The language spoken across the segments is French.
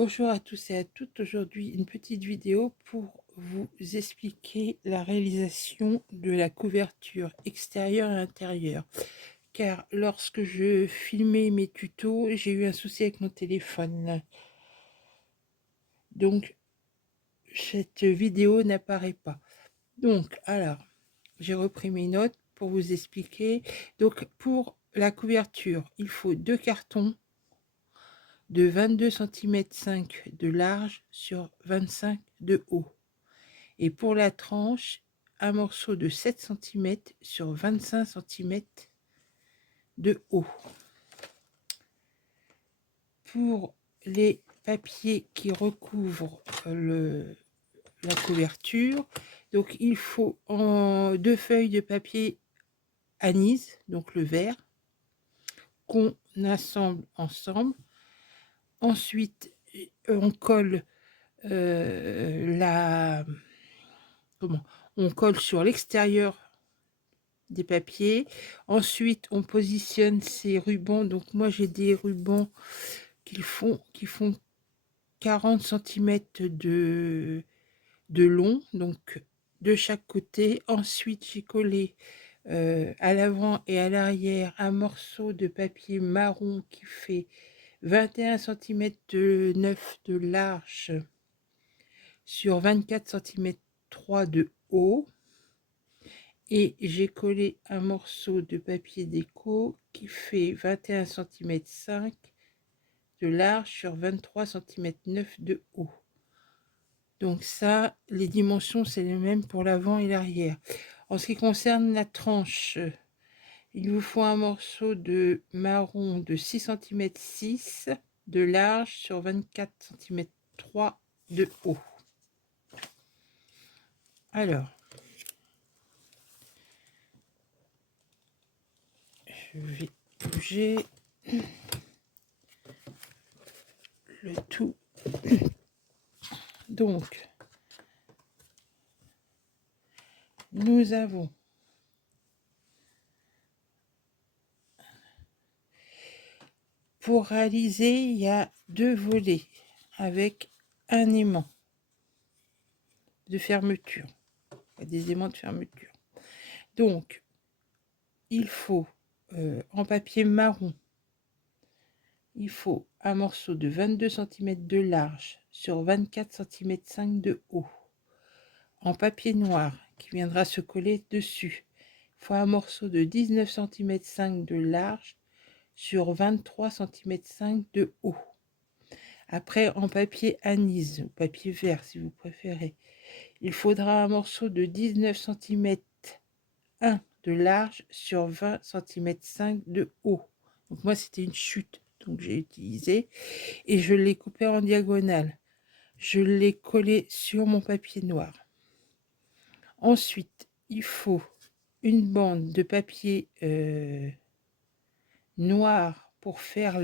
Bonjour à tous et à toutes. Aujourd'hui, une petite vidéo pour vous expliquer la réalisation de la couverture extérieure et intérieure. Car lorsque je filmais mes tutos, j'ai eu un souci avec mon téléphone. Donc, cette vidéo n'apparaît pas. Donc, alors, j'ai repris mes notes pour vous expliquer. Donc, pour la couverture, il faut 2 cartons de 22 cm 5 de large sur 25 de haut. Et pour la tranche, un morceau de 7 cm sur 25 cm de haut. Pour les papiers qui recouvrent la couverture, donc il faut en 2 feuilles de papier anis, donc le vert, qu'on assemble ensemble. Ensuite, on colle on colle sur l'extérieur des papiers. Ensuite, on positionne ces rubans. Donc moi, j'ai des rubans qui font 40 cm de long, donc de chaque côté. Ensuite, j'ai collé à l'avant et à l'arrière un morceau de papier marron qui fait 21 cm de 9 de large sur 24 cm 3 de haut. Et j'ai collé un morceau de papier déco qui fait 21 cm 5 de large sur 23 cm 9 de haut. Donc ça, les dimensions, c'est les mêmes pour l'avant et l'arrière. En ce qui concerne la tranche, il vous faut un morceau de marron de 6 cm 6 de large sur 24 cm 3 de haut. Alors, je vais bouger le tout. Donc, nous avons pour réaliser, il y a 2 volets avec un aimant de fermeture, des aimants de fermeture. Donc, il faut en papier marron, il faut un morceau de 22 cm de large sur 24 cm 5 de haut. En papier noir qui viendra se coller dessus, il faut un morceau de 19 cm 5 de large sur 23 cm 5 de haut. Après, en papier anis, ou papier vert si vous préférez, il faudra un morceau de 19 cm 1 de large sur 20 cm 5 de haut. Donc moi, c'était une chute, donc j'ai utilisé. Et je l'ai coupé en diagonale. Je l'ai collé sur mon papier noir. Ensuite, il faut une bande de papier noir pour faire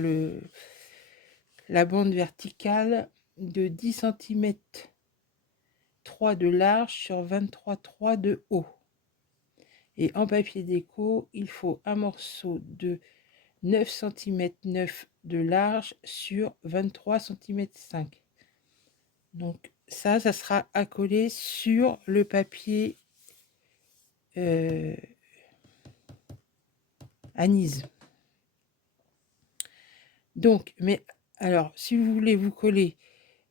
la bande verticale de 10 cm 3 de large sur 23,3 de haut. Et en papier déco, il faut un morceau de 9 cm 9 de large sur 23 cm 5. Donc ça sera à coller sur le papier anis. Donc, mais alors, si vous voulez vous coller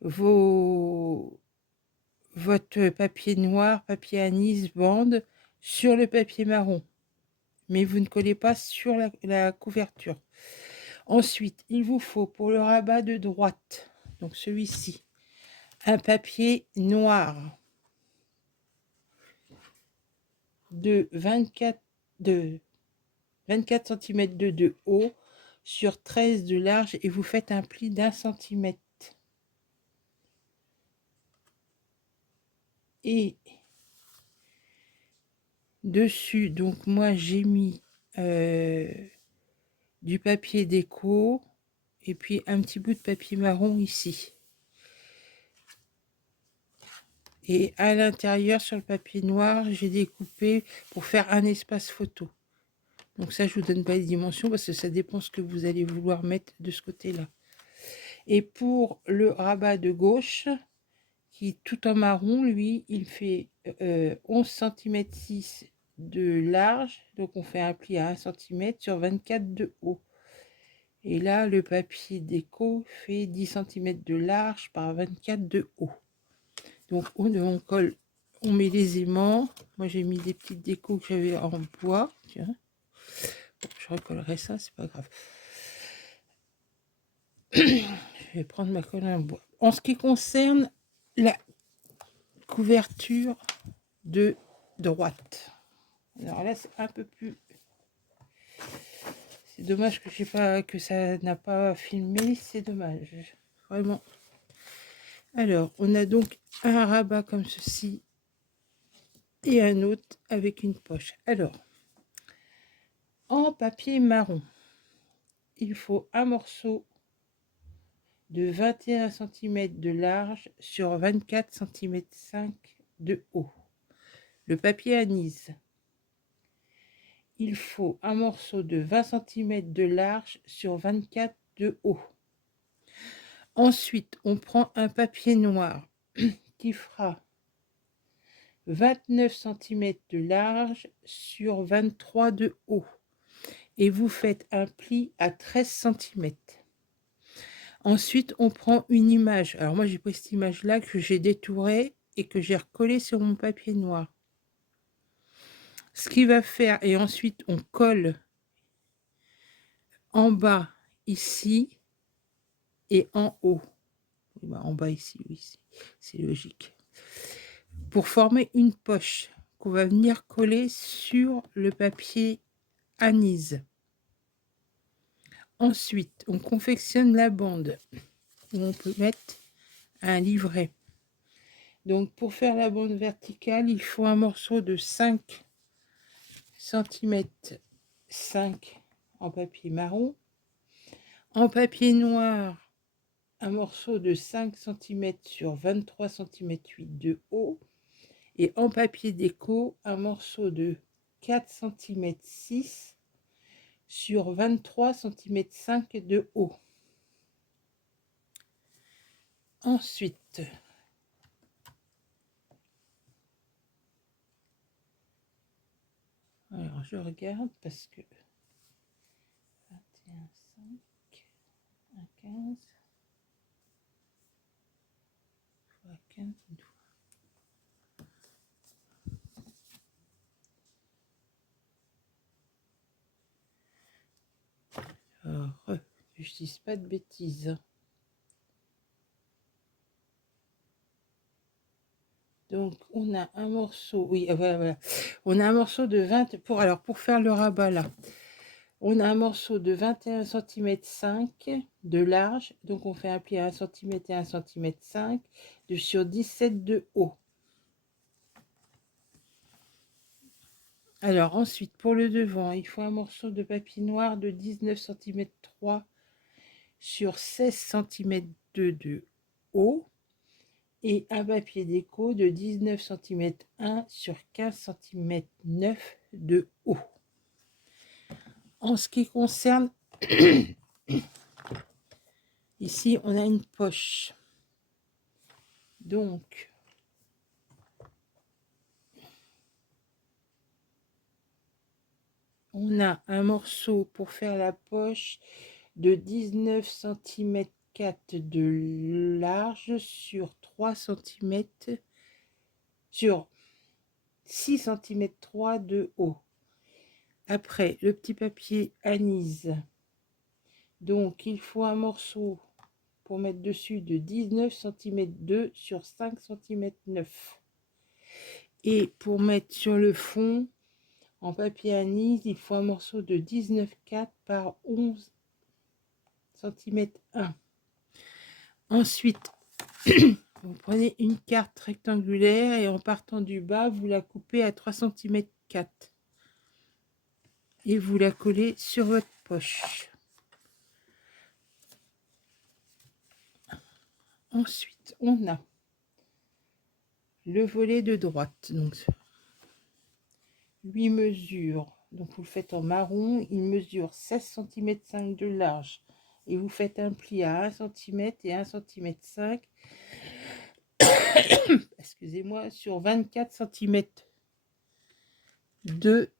votre papier noir, papier anis, bande sur le papier marron, mais vous ne collez pas sur la couverture. Ensuite, il vous faut pour le rabat de droite, donc celui-ci, un papier noir de 24 cm de haut sur 13 de large et vous faites un pli d'1 cm. Et dessus, donc moi j'ai mis du papier déco et puis un petit bout de papier marron ici. Et à l'intérieur, sur le papier noir, j'ai découpé pour faire un espace photo. Donc ça, je vous donne pas les dimensions parce que ça dépend ce que vous allez vouloir mettre de ce côté-là. Et pour le rabat de gauche, qui est tout en marron, lui, il fait 11 cm 6 de large. Donc, on fait un pli à 1 cm sur 24 de haut. Et là, le papier déco fait 10 cm de large par 24 de haut. Donc, on colle, on met les aimants. Moi, j'ai mis des petites décos que j'avais en bois. Tiens. Bon, je recollerai ça, c'est pas grave. Je vais prendre ma colle en bois. En ce qui concerne la couverture de droite. Alors là, c'est un peu plus... C'est dommage que j'ai pas, que ça n'a pas filmé, c'est dommage. Vraiment. Alors, on a donc un rabat comme ceci et un autre avec une poche. Alors, en papier marron, il faut un morceau de 21 cm de large sur 24 cm 5 de haut. Le papier anis, il faut un morceau de 20 cm de large sur 24 de haut. Ensuite, on prend un papier noir qui fera 29 cm de large sur 23 de haut. Et vous faites un pli à 13 cm. Ensuite, on prend une image. Alors moi, j'ai pris cette image-là que j'ai détourée et que j'ai recollée sur mon papier noir. Ce qu'il va faire, et ensuite, on colle en bas ici et en haut. En bas ici, oui, c'est logique. Pour former une poche qu'on va venir coller sur le papier anis. Ensuite, on confectionne la bande où on peut mettre un livret. Donc, pour faire la bande verticale, il faut un morceau de 5 cm 5 en papier marron. En papier noir, un morceau de 5 cm sur 23 cm 8 de haut. Et en papier déco, un morceau de 4 cm 6 sur 23 cm 5 de haut. Ensuite, alors je regarde parce que 21, 5, 1, 15, fois 15, une fois. Alors, que je dise pas de bêtises. Donc, on a un morceau, oui, voilà. On a un morceau de 20, pour faire le rabat là, on a un morceau de 21 cm 5 de large, donc on fait un pli à 1 cm et 1 cm 5 sur 17 de haut. Alors ensuite, pour le devant, il faut un morceau de papier noir de 19 cm 3 sur 16 cm de haut et un papier déco de 19 cm 1 sur 15 cm 9 de haut. En ce qui concerne, ici on a une poche. Donc, on a un morceau pour faire la poche de 19 cm 4 de large sur 3 cm sur 6 cm 3 de haut. Après, le petit papier anis. Donc, il faut un morceau pour mettre dessus de 19 cm 2 sur 5 cm 9. Et pour mettre sur le fond, en papier anis, il faut un morceau de 19,4 par 11 cm 1. Ensuite, vous prenez une carte rectangulaire et en partant du bas, vous la coupez à 3 cm 4. Et vous la collez sur votre poche. Ensuite, on a le volet de droite. Donc, lui mesure, donc vous le faites en marron, il mesure 16 cm 5 de large et vous faites un pli à 1 cm et 1 cm 5, excusez-moi, sur 24 cm de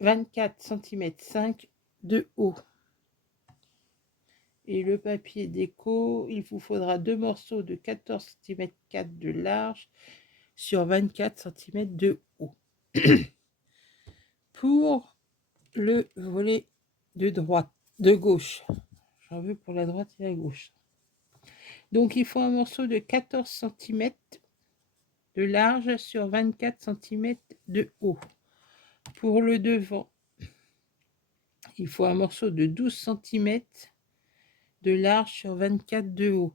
24 cm 5 de haut. Et le papier déco, il vous faudra 2 morceaux de 14 cm 4 de large sur 24 cm de haut. Pour le volet de droite, de gauche, j'en veux pour la droite et la gauche. Donc il faut un morceau de 14 cm de large sur 24 cm de haut. Pour le devant, il faut un morceau de 12 cm de large sur 24 de haut.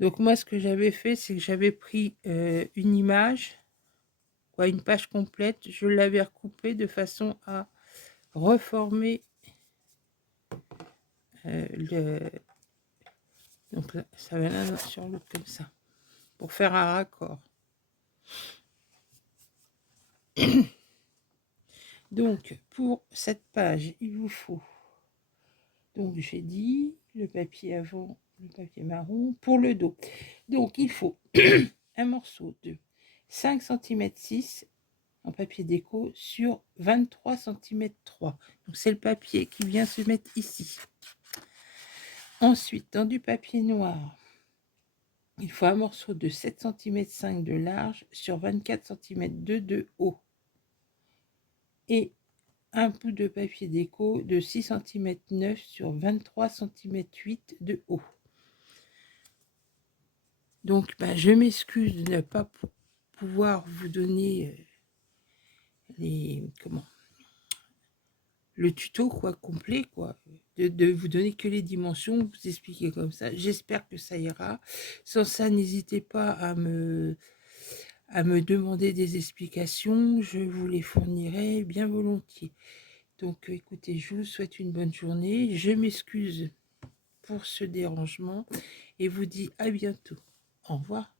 Donc moi ce que j'avais fait, c'est que j'avais pris une image, une page complète, je l'avais recoupée de façon à reformer donc là, ça va l'un sur l'autre comme ça, pour faire un raccord. Donc pour cette page, il vous faut, donc j'ai dit, le papier avant, le papier marron. Pour le dos, donc il faut un morceau de 5 cm 6 en papier déco sur 23 cm 3. Donc c'est le papier qui vient se mettre ici. Ensuite, dans du papier noir, il faut un morceau de 7 cm 5 de large sur 24 cm 2 de haut. Et un bout de papier déco de 6 cm 9 sur 23 cm 8 de haut. Donc, je m'excuse de ne pas pouvoir vous donner le tuto complet, de vous donner que les dimensions, vous expliquer comme ça. J'espère que ça ira. Sans ça, n'hésitez pas à me demander des explications, je vous les fournirai bien volontiers. Donc écoutez, je vous souhaite une bonne journée, je m'excuse pour ce dérangement et vous dis à bientôt. Au revoir.